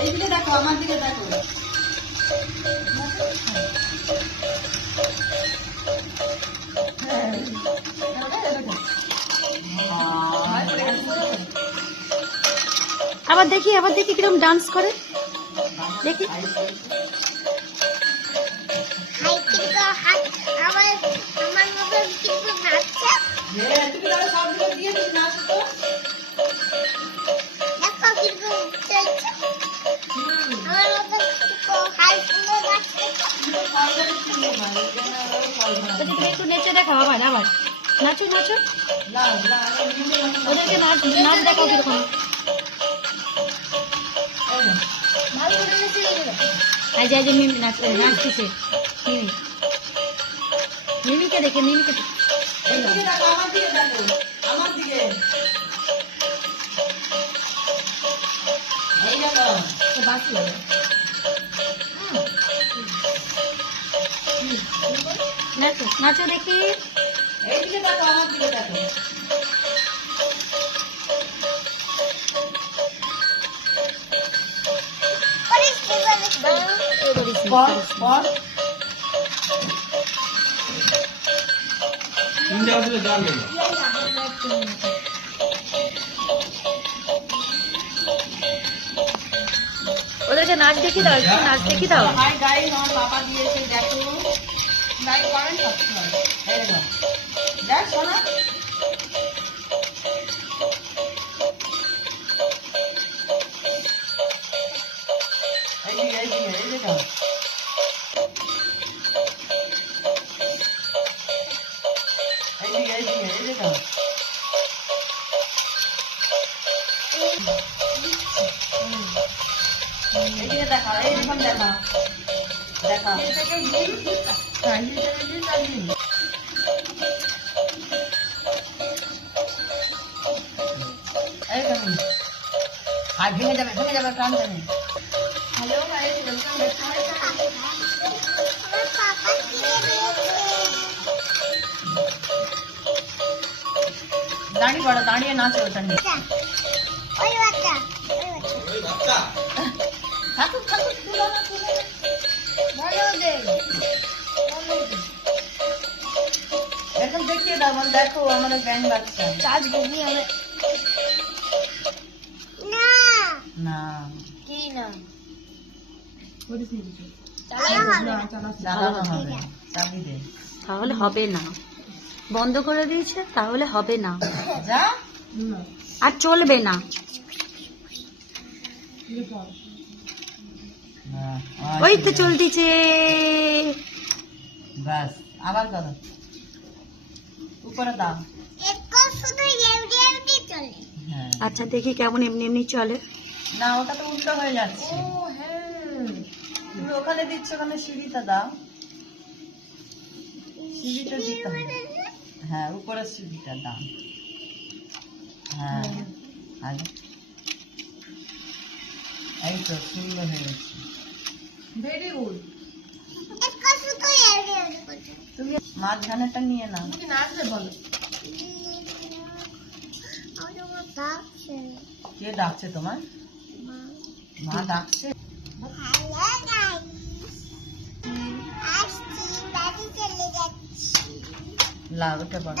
এইদিকে দেখো, আমার দিকে দেখো। আবার দেখি কিরকম ডান্স করে, দেখি। একটু নেচে দেখো, আবার নাচো। ওদেরকে নাচ দেখো কিরকম। মিমি নাচতেছে। মিমিকে দেখে আমার দিকে এই দেখো, বাসলো। নাচো দেখি। এইদিকে দেখো, আমার দিকে দেখো। ওদেরকে নাচ দেখি দাও, একটু নাচ দেখি দাও। হাই গাইস, আমার পাপা দিয়েছে, দেখো। লাইক করেন সাবস্ক্রাইব। এই দেখো, দেখ সোনা। এই দেখো। এই দেখো। এইদিকে দেখা, এইরকম দেখা। এই দেখুন, আর ভেঙে যাবে প্রাণ জানে। Hello guys, welcome back to my channel. দাঁড়িয়ে নাচো ওটা নিয়ে। এখন দেখিয়ে দাও, দেখো আমাদের ব্যান্ড বাচ্চা। চার্জ বমি হবে না, কি না, চালানো হবে, চালিয়ে দে। তাহলে হবে না, বন্ধ করে দিয়েছে, তাহলে হবে না, যা আর চলবে না। ওই তো চলতেছে। ব্যাস, আবার করো, উপরে দাও। হ্যাঁ, আচ্ছা দেখি কেমন এমনি চলে। না ওটা তো উল্টো হয়ে যাচ্ছে। তুমি ওখানে দিচ্ছ, ওখানে সিঁড়িটা দাও। সিঁড়িটা দিতে হবে। হ্যাঁ, উপরের সিঁড়িটা দাও। হ্যাঁ, এই তো সুন্দর হয়ে গেছে। Very good. তুমি মাঝখানেটা নিয়ে নাও। নাচবে বলো। কে ডাকছে তোমার? মা ডাকছে। লাউ, ওটা বলো।